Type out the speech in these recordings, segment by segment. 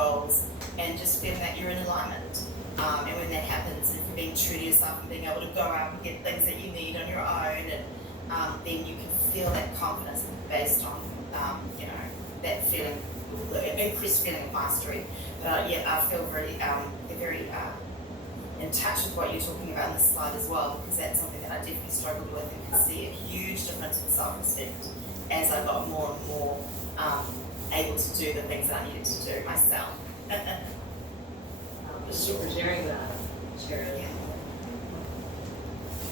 goals, and just feeling that you're in alignment. And when that happens, if you're being true to yourself and being able to go out and get things that you need on your own, and then you can feel that confidence based on, that feeling, increased feeling of mastery. But yeah, I feel very in touch with what you're talking about on this slide as well, because that's something that I definitely struggled with and could see a huge difference in self-respect as I got more and more able to do the things that I needed to do myself. Thank you for sharing that, Sharon. Yeah.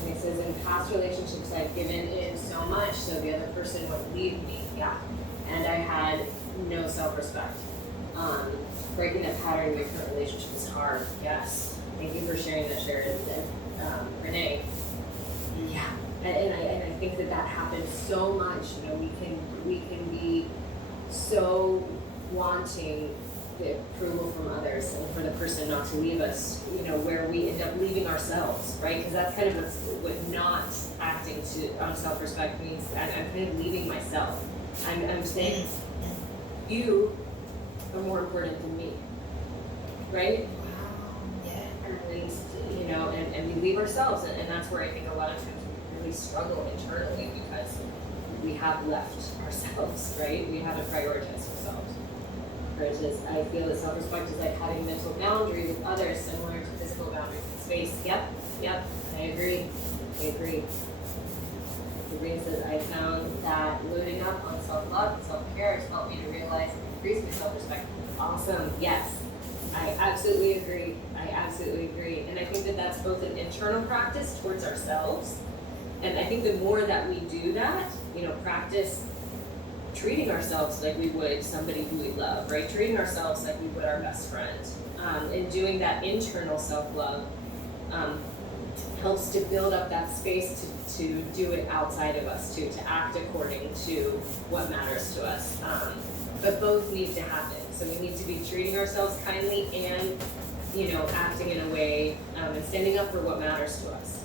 And it says, in past relationships, I've given in so much so the other person would leave me. Yeah. And I had no self-respect. Breaking that pattern in my current relationship is hard. Yes. Thank you for sharing that, Sharon. Renee. Yeah. And I think that happens so much. We can be so wanting the approval from others and for the person not to leave us, where we end up leaving ourselves, right? Because that's kind of what not acting on self-respect means. I'm kind of leaving myself. I'm saying you are more important than me, right? Wow. And, and we leave ourselves, and that's where I think a lot of times we really struggle internally because we have left ourselves, right? We haven't prioritized ourselves. Whereas I feel that self-respect is like having mental boundaries with others similar to physical boundaries in space. Yep, I agree. Sabrina says, I found that loading up on self-love and self-care has helped me to realize and increase my self-respect. Awesome, yes. I absolutely agree. And I think that that's both an internal practice towards ourselves. And I think the more that we do that, practice treating ourselves like we would somebody who we love, right? Treating ourselves like we would our best friend. And doing that internal self-love helps to build up that space to do it outside of us too, to act according to what matters to us. But both need to happen. So we need to be treating ourselves kindly and, acting in a way and standing up for what matters to us.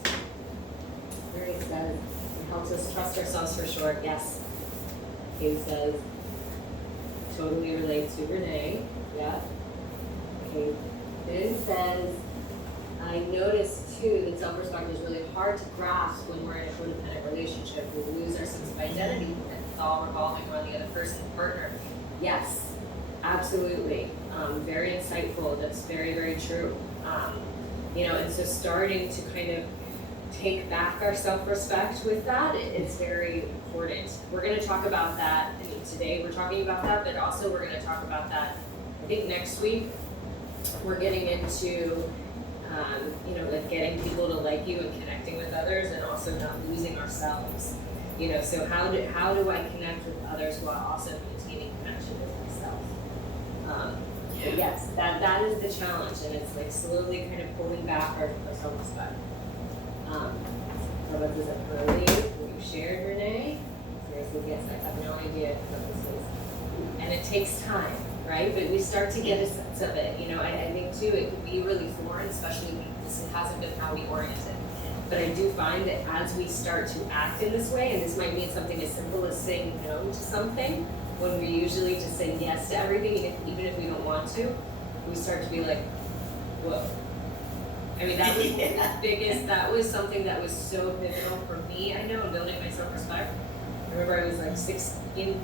Mary says, it helps us trust ourselves for sure. Yes. Kay says, totally relate to Renee. Yeah. Okay. Ben says, I noticed too that self-respect is really hard to grasp when we're in a codependent relationship. We lose our sense of identity and it's all revolving around the other person's partner. Yes, absolutely. Very insightful. That's very, very true. And so starting to kind of take back our self-respect with that is very important. We're going to talk about that. Today we're talking about that, but also we're going to talk about that. I think next week we're getting into, like getting people to like you and connecting with others, and also not losing ourselves. So how do I connect with others while also maintaining connection with myself? But yes, that is the challenge, and it's like slowly kind of pulling back our self-respect. What is it early? You shared, Renee? Seriously, yes, I have no idea what this is. And it takes time, right? But we start to get a sense of it. I think too, it can be really foreign, especially because it hasn't been how we oriented. But I do find that as we start to act in this way, and this might mean something as simple as saying no to something, when we usually just say yes to everything, even if we don't want to, we start to be like, whoa. That was the biggest, that was something that was so pivotal for me, I know, in building my self-respect. I remember I was like 16,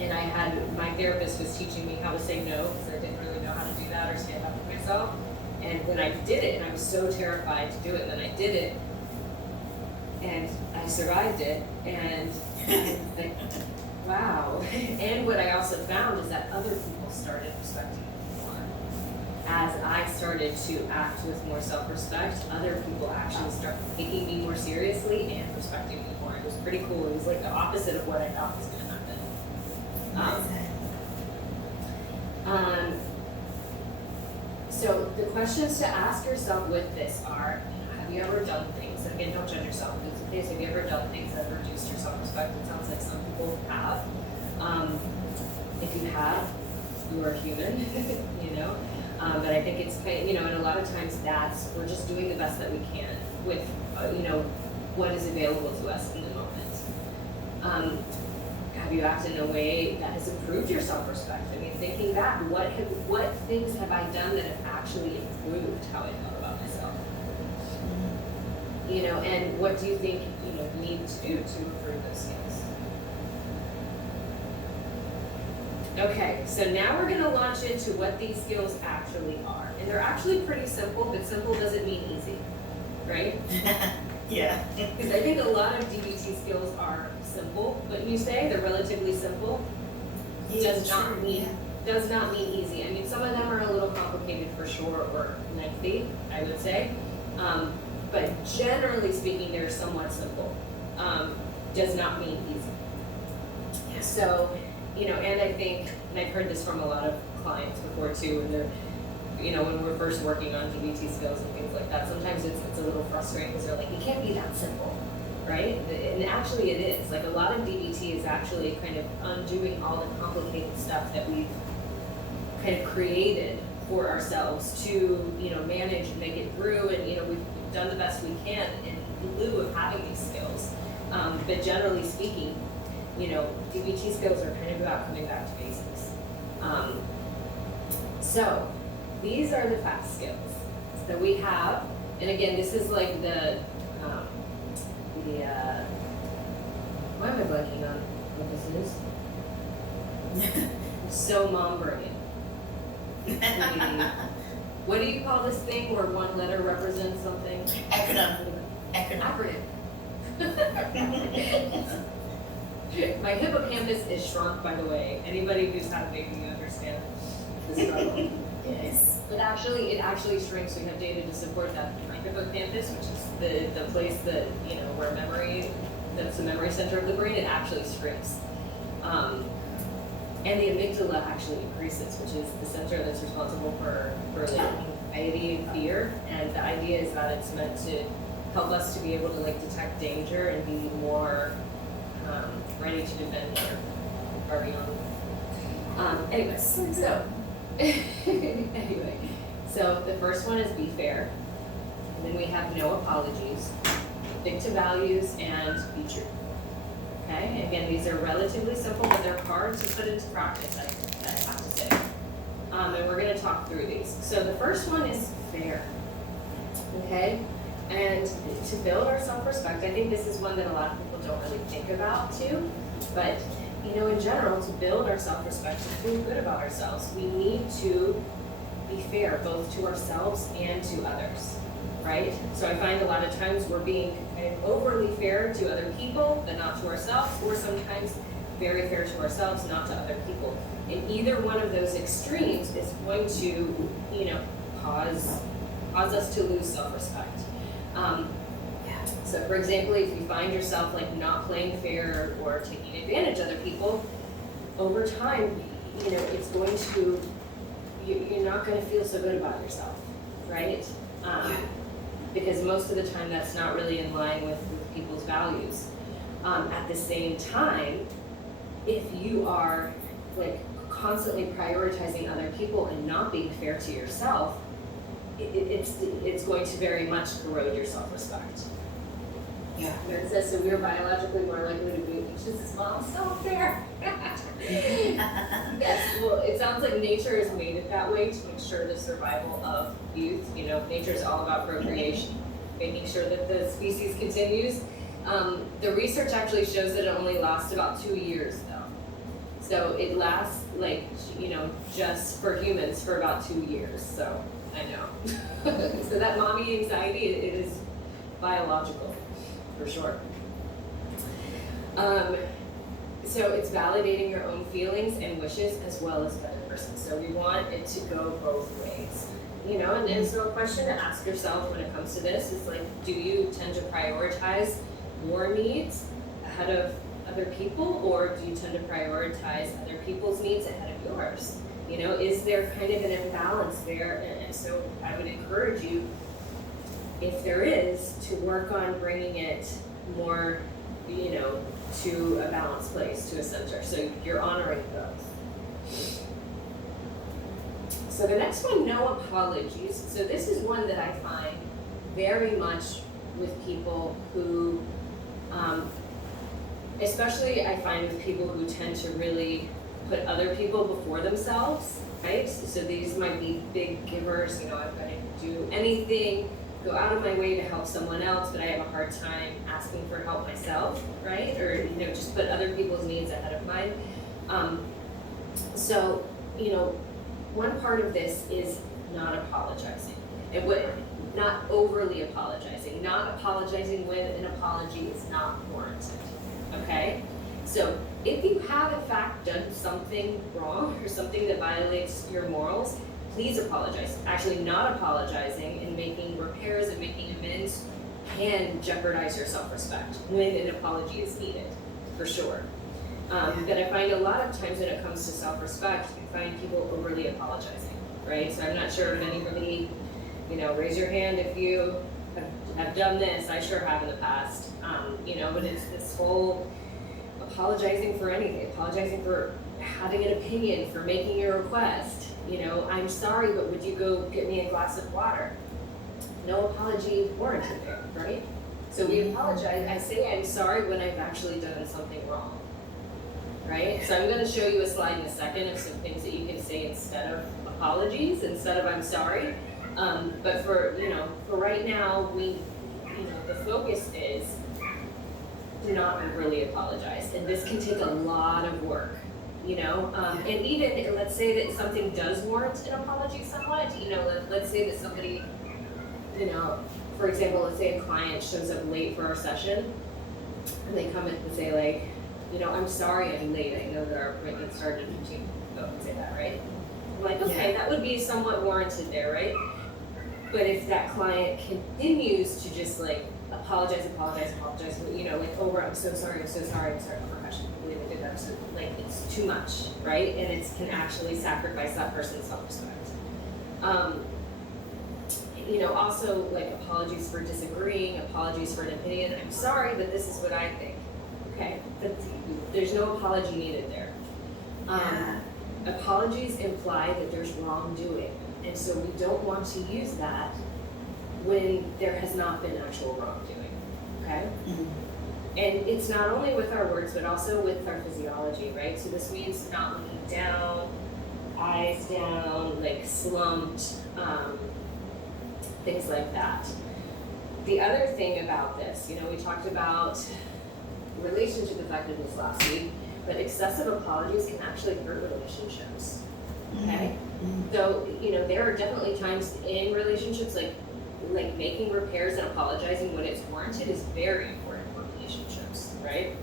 and my therapist was teaching me how to say no, because I didn't really know how to do that or stand up for myself. And when I did it, and I was so terrified to do it, and then I did it, and I survived it, and like, wow. And what I also found is that other people started respecting me more. As I started to act with more self-respect, other people actually started taking me more seriously and respecting me more. It was pretty cool. It was like the opposite of what I thought was going to happen. So the questions to ask yourself with this are, have you ever done things, and again, don't judge yourself, if it's the case, have you ever done things that have reduced your self-respect? It sounds like some people have. If you have, you are human, but I think it's kind of, and a lot of times we're just doing the best that we can with, what is available to us in the moment. Have you acted in a way that has improved your self-respect? thinking back, what things have I done that have actually improved how I felt about myself? You know, and what do you think, you know, you need to do to improve those skills? Okay, so now we're gonna launch into what these skills actually are. And they're actually pretty simple, but simple doesn't mean easy, right? Yeah. Because I think a lot of DBT skills are simple, but you say they're relatively simple, does not mean easy. I mean, some of them are a little complicated for sure, or lengthy, I would say. But generally speaking, they're somewhat simple. Does not mean easy. Yeah. So, you know, and I think, and I've heard this from a lot of clients before too, and they're, you know, when we're first working on DBT skills and things like that, sometimes it's a little frustrating because they're like, it can't be that simple, right? And actually it is. Like, a lot of DBT is actually kind of undoing all the complicated stuff that we've kind of created for ourselves to, you know, manage and make it through, and, you know, we've done the best we can in lieu of having these skills. But generally speaking, you know, DBT skills are kind of about coming back to basics. So these are the fast skills that we have, and again, this is like why am I blanking on what this is? So mom brain. What do you call this thing where one letter represents something? Acronym. My hippocampus is shrunk, by the way. Anybody who's had a baby, you understand the struggle. Yes. It actually shrinks. We have data to support that. My hippocampus, which is the place that, you know, where memory, that's the memory center of the brain, it actually shrinks. And the amygdala actually increases, which is the center that's responsible for like anxiety and fear. And the idea is that it's meant to help us to be able to like detect danger and be more ready to defend our young. Anyways, so anyway, so the first one is be fair, and then we have no apologies, stick to values, and be true. Okay, again, these are relatively simple, but they're hard to put into practice, I have to say. And we're going to talk through these. So the first one is fair. Okay, and to build our self-respect, I think this is one that a lot of people don't really think about too, but you know, in general, to build our self-respect, to feel good about ourselves, we need to be fair both to ourselves and to others, right? So I find a lot of times we're being kind of overly fair to other people, but not to ourselves, or sometimes very fair to ourselves, not to other people. And either one of those extremes is going to, you know, cause us to lose self-respect. So for example, if you find yourself like not playing fair or taking advantage of other people, over time, you know, it's going to, you're not going to feel so good about yourself, right? Because most of the time that's not really in line with people's values. At the same time, if you are like constantly prioritizing other people and not being fair to yourself, it's going to very much erode your self-respect. Yeah. It says, so we're biologically more likely to be anxious as well. So fair. Yes, well, it sounds like nature has made it that way to ensure the survival of youth. You know, nature is all about procreation, making sure that the species continues. The research actually shows that it only lasts about 2 years, though. So it lasts, like, you know, just for humans for about 2 years. So I know. So that mommy anxiety, it is biological, for sure. So it's validating your own feelings and wishes as well as the other person. So we want it to go both ways. You know, and so a question to ask yourself when it comes to this is like, do you tend to prioritize your needs ahead of other people, or do you tend to prioritize other people's needs ahead of yours? You know, is there kind of an imbalance there? And so I would encourage you, if there is, to work on bringing it more, you know, to a balanced place, to a center. So you're honoring both. So the next one, no apologies. So this is one that I find very much with people who, especially I find with people who tend to really put other people before themselves, right? So these might be big givers, I'm gonna do anything, go out of my way to help someone else, but I have a hard time asking for help myself, right? Or, just put other people's needs ahead of mine. So, one part of this is not apologizing. Not overly apologizing, not apologizing when an apology is not warranted, okay? So if you have in fact done something wrong or something that violates your morals, please apologize. Actually, not apologizing and making repairs and making amends can jeopardize your self-respect when an apology is needed, for sure. But I find a lot of times when it comes to self-respect, you find people overly apologizing, right? So I'm not sure if anybody, raise your hand if you have done this. I sure have in the past. But it's this whole apologizing for anything, apologizing for having an opinion, for making your request. I'm sorry, but would you go get me a glass of water? No apology warranted there, right? So we apologize. I say I'm sorry when I've actually done something wrong, right? So I'm going to show you a slide in a second of some things that you can say instead of apologies, instead of I'm sorry. But for right now, the focus is do not overly apologize. And this can take a lot of work, and even let's say that something does warrant an apology somewhat, let's say that somebody, for example, let's say a client shows up late for our session and they come in and say like, I'm sorry I'm late. I know that our appointment started at 15. Go and say that, right? I'm like, okay, that would be somewhat warranted there, right? But if that client continues to just like apologize, like over, I'm so sorry, professionally I did that, so like it's too much, right? And it can actually sacrifice that person's self-respect. Also like apologies for disagreeing, apologies for an opinion. I'm sorry, but this is what I think. Okay, but there's no apology needed there. Apologies imply that there's wrongdoing. And so we don't want to use that when there has not been actual wrongdoing, okay? Mm-hmm. And it's not only with our words, but also with our physiology, right? So this means not looking down, eyes down, like slumped, things like that. The other thing about this, we talked about relationship effectiveness last week, but excessive apologies can actually hurt relationships, okay? Mm-hmm. So, there are definitely times in relationships like making repairs and apologizing when it's warranted is very important for relationships, right?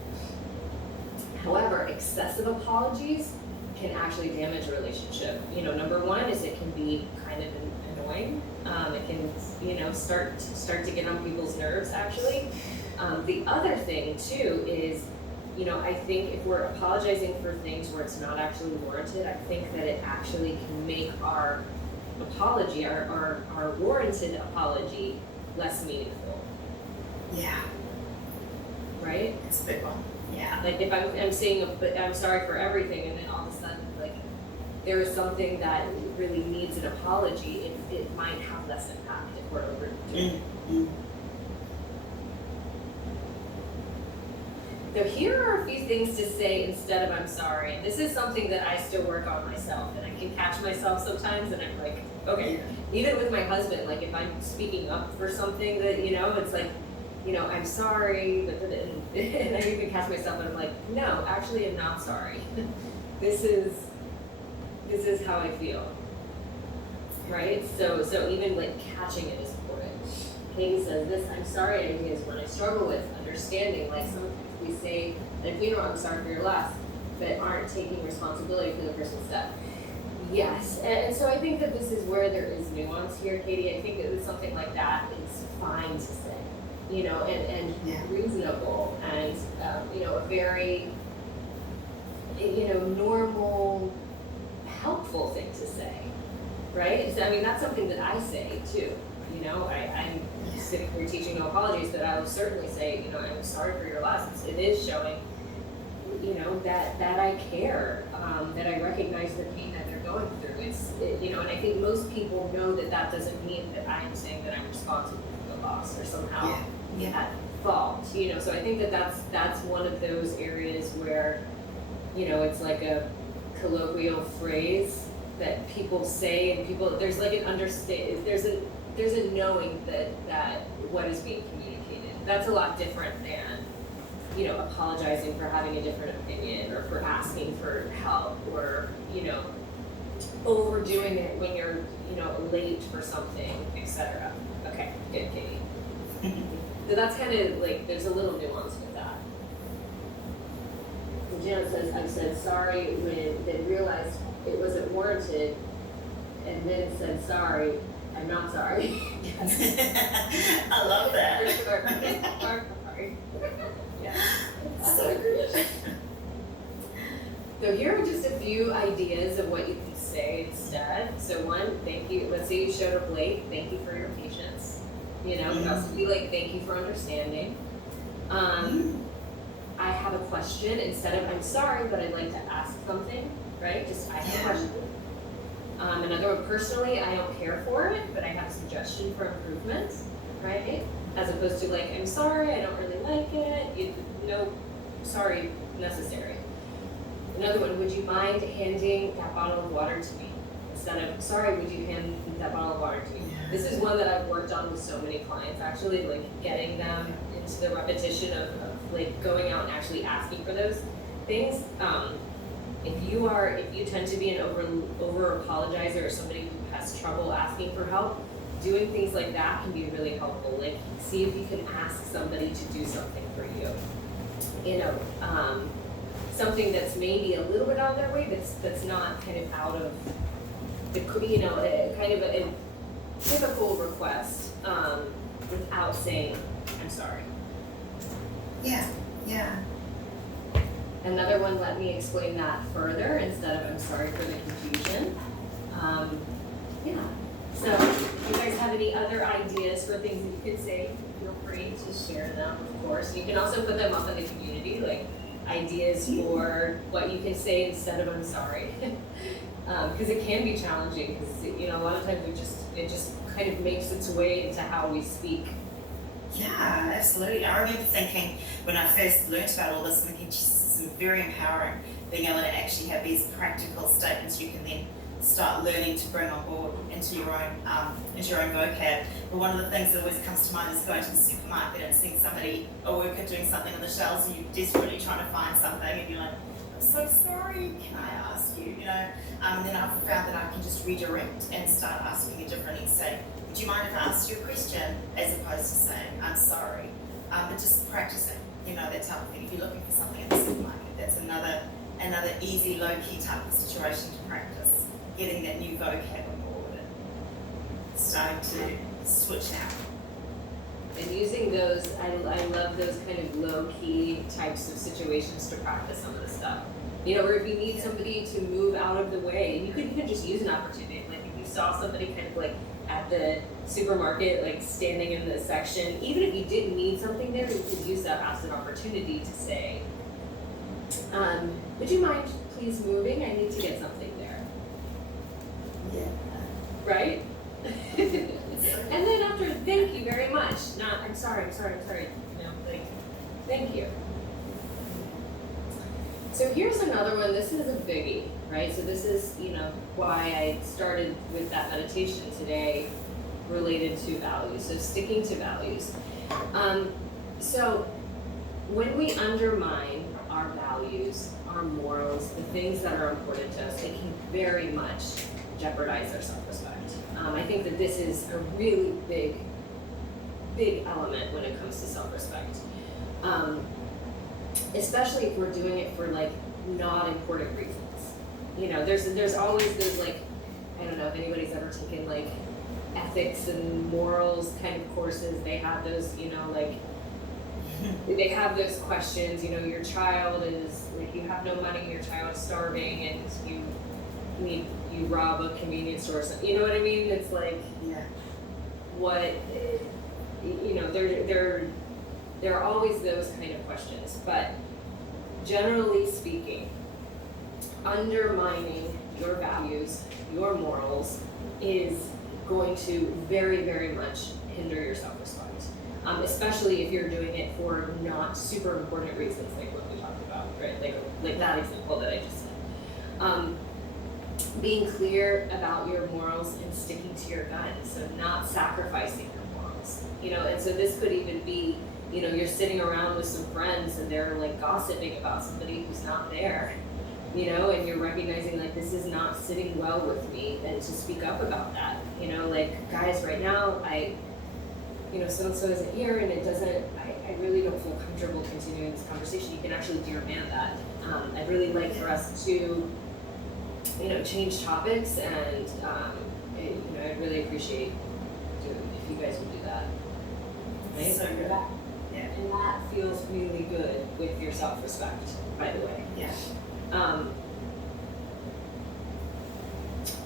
However, excessive apologies can actually damage a relationship. Number one is it can be kind of annoying. It can, start to get on people's nerves actually. The other thing too is, I think if we're apologizing for things where it's not actually warranted, I think that it actually can make our apology, our warranted apology, less meaningful. Yeah. Right? It's a big one. Yeah. Like if I'm saying I'm sorry for everything, and then all of a sudden, like there is something that really needs an apology, it might have less impact if we're overdoing it. Mm-hmm. So here are a few things to say instead of I'm sorry. And this is something that I still work on myself, and I can catch myself sometimes and I'm like, okay, even with my husband, like if I'm speaking up for something that, it's like, I'm sorry, and I even catch myself and I'm like, no, actually I'm not sorry. This is how I feel, right? So even like catching it is important. Katie says this I'm sorry idea is when I struggle with understanding, like sometimes we say that if I'm sorry for your loss, but aren't taking responsibility for the person's death. Yes, and so I think that this is where there is nuance here, Katie. I think that something like that is fine to say, and reasonable, and a very, normal, helpful thing to say, right? So that's something that I say too. I'm sitting here teaching no apologies, but I will certainly say, I'm sorry for your loss. It is showing, that I care, that I recognize the pain that they're going through. And I think most people know that doesn't mean that I am saying that I'm responsible for the loss or somehow at fault. So I think that that's one of those areas where, it's like a colloquial phrase that people say, and people, there's like there's a knowing that what is being communicated. That's a lot different than, you know, apologizing for having a different opinion, or for asking for help, or, you know, overdoing it when you're, you know, late for something, etc. Okay, good, Katie. So that's kind of like, there's a little nuance with that. And Janet says, I said sorry when they realized it wasn't warranted, and then said sorry, I'm not sorry. I love that. For sure. Sorry. Yeah. So good. So here are just a few ideas of what you can say instead. So one, thank you. Let's say you showed up late. Thank you for your patience. You know, it could also be like, thank you for understanding. I have a question instead of I'm sorry, but I'd like to ask something, right? Just I have a question. Another one, personally, I don't care for it, but I have a suggestion for improvement, right? As opposed to like, I'm sorry, I don't really like it. No, sorry necessary. Another one, would you mind handing that bottle of water to me? Instead of, sorry, would you hand that bottle of water to me? This is one that I've worked on with so many clients, actually, like getting them into the repetition of like going out and actually asking for those things. If you tend to be an over apologizer, or somebody who has trouble asking for help, doing things like that can be really helpful. Like, see if you can ask somebody to do something for you. You know, something that's maybe a little bit out of their way, that's not kind of out of the, you know, kind of a typical request, without saying, I'm sorry. Yeah, yeah. Another one, let me explain that further instead of I'm sorry for the confusion. Yeah. So if you guys have any other ideas for things that you could say, feel free to share them, of course. You can also put them up in the community, like ideas for what you can say instead of I'm sorry. Because it can be challenging, because, you know, a lot of times it just kind of makes its way into how we speak. Yeah, absolutely. I remember thinking when I first learnt about all this, thinking, this is very empowering, being able to actually have these practical statements you can then start learning to bring on board into your own vocab. But one of the things that always comes to mind is going to the supermarket and seeing somebody, a worker doing something on the shelves, and you're desperately trying to find something, and you're like, I'm so sorry, can I ask you, you know? And then I've found that I can just redirect and start asking it differently and say, would you mind if I asked you a question, as opposed to saying, I'm sorry. But just practicing, you know, that type of thing. If you're looking for something in the supermarket, that's another easy, low-key type of situation to practice. Getting that new vocab on board and starting to switch now. And using those, I love those kind of low-key types of situations to practice some of the stuff. You know, where if you need somebody to move out of the way, you could even just use an opportunity. Like if you saw somebody kind of like at the supermarket, like standing in the section, even if you didn't need something there, you could use that as an opportunity to say, would you mind please moving? I need to get something there. Yeah. Right? And then after, thank you very much, not, I'm sorry, you know, like, thank you. So here's another one, this is a biggie, right? So this is, you know, why I started with that meditation today related to values, so sticking to values. So when we undermine our values, our morals, the things that are important to us, it can very much jeopardize our self-respect. I think that this is a really big element when it comes to self-respect. Especially if we're doing it for like not important reasons. You know, there's always those like, I don't know if anybody's ever taken like ethics and morals kind of courses. They have those, you know, like they have those questions, you know, your child is like, you have no money, your child's starving, and you rob a convenience store or something. You know what I mean? It's like, Yeah. what, you know, there are always those kind of questions, but generally speaking, undermining your values, your morals, is going to very, very much hinder your self-respect, especially if you're doing it for not super important reasons, like what we talked about, right? Like that example that I just said. Being clear about your morals and sticking to your guns, so not sacrificing your morals. And so this could even be, you're sitting around with some friends and they're like gossiping about somebody who's not there, and you're recognizing like this is not sitting well with me, and to speak up about that. Like, guys, right now so-and-so isn't here and it doesn't, I really don't feel comfortable continuing this conversation. You can actually demand that. I'd really like for us to, change topics, and I'd really appreciate if you guys would do that. Right? So good. Yeah. And that feels really good with your self-respect, by the way. Yeah.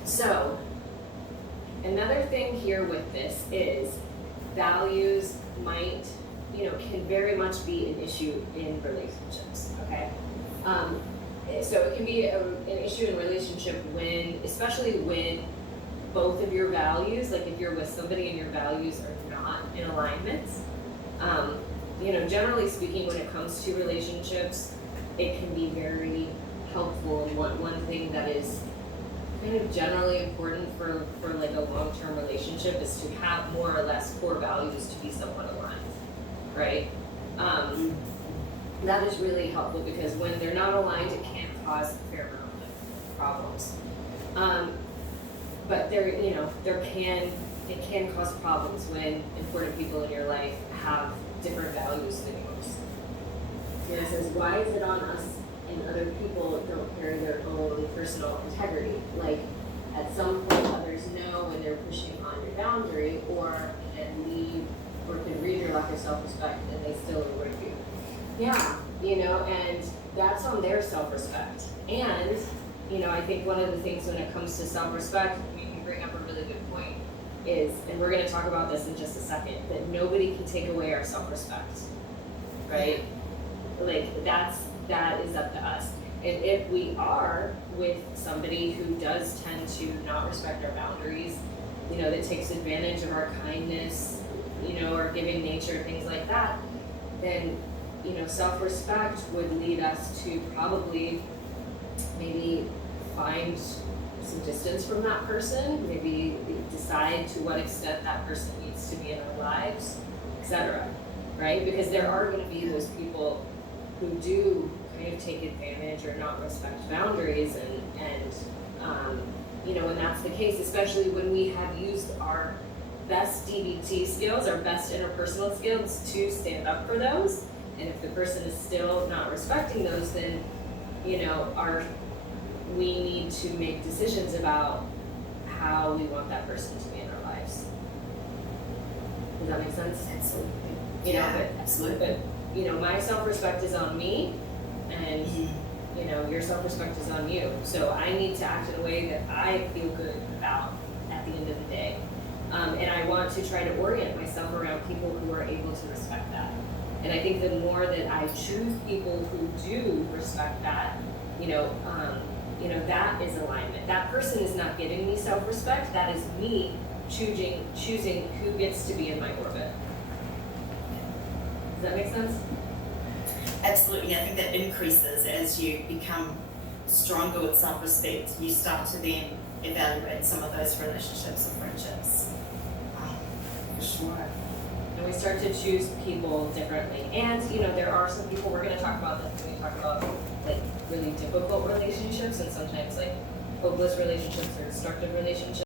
So, another thing here with this is values might, can very much be an issue in relationships, okay? So it can be an issue in relationship especially when both of your values, like if you're with somebody and your values are not in alignment. Generally speaking, when it comes to relationships, it can be very helpful. And one thing that is kind of generally important for like a long-term relationship is to have more or less core values to be somewhat aligned, right? That is really helpful because when they're not aligned, it can cause a fair amount of problems. But it can cause problems when important people in your life have different values than yours. And it says, why is it on us and other people don't carry their own personal integrity? Like, at some point, others know when they're pushing on your boundary, or can read your lack of self-respect, and they still avoid you. Yeah, and that's on their self-respect. And, I think one of the things when it comes to self-respect, you bring up a really good point, is, and we're gonna talk about this in just a second, that nobody can take away our self-respect, right? Like, that is up to us. And if we are with somebody who does tend to not respect our boundaries, that takes advantage of our kindness, our giving nature, things like that, then, self-respect would lead us to probably maybe find some distance from that person, maybe decide to what extent that person needs to be in our lives, etc. Right? Because there are going to be those people who do kind of take advantage or not respect boundaries, and when that's the case, especially when we have used our best DBT skills, our best interpersonal skills to stand up for those, and if the person is still not respecting those, then we need to make decisions about how we want that person to be in our lives. Does that make sense? Absolutely. Absolutely. But my self-respect is on me, and your self-respect is on you. So I need to act in a way that I feel good about at the end of the day. And I want to try to orient myself around people who are able to respect that. And I think the more that I choose people who do respect that, that is alignment. That person is not giving me self-respect. That is me choosing who gets to be in my orbit. Does that make sense? Absolutely. I think that increases as you become stronger with self-respect. You start to then evaluate some of those relationships or friendships. For sure. And we start to choose people differently. And, there are some people, we're going to talk about this when we talk about, like, really difficult relationships and sometimes, like, hopeless relationships or destructive relationships.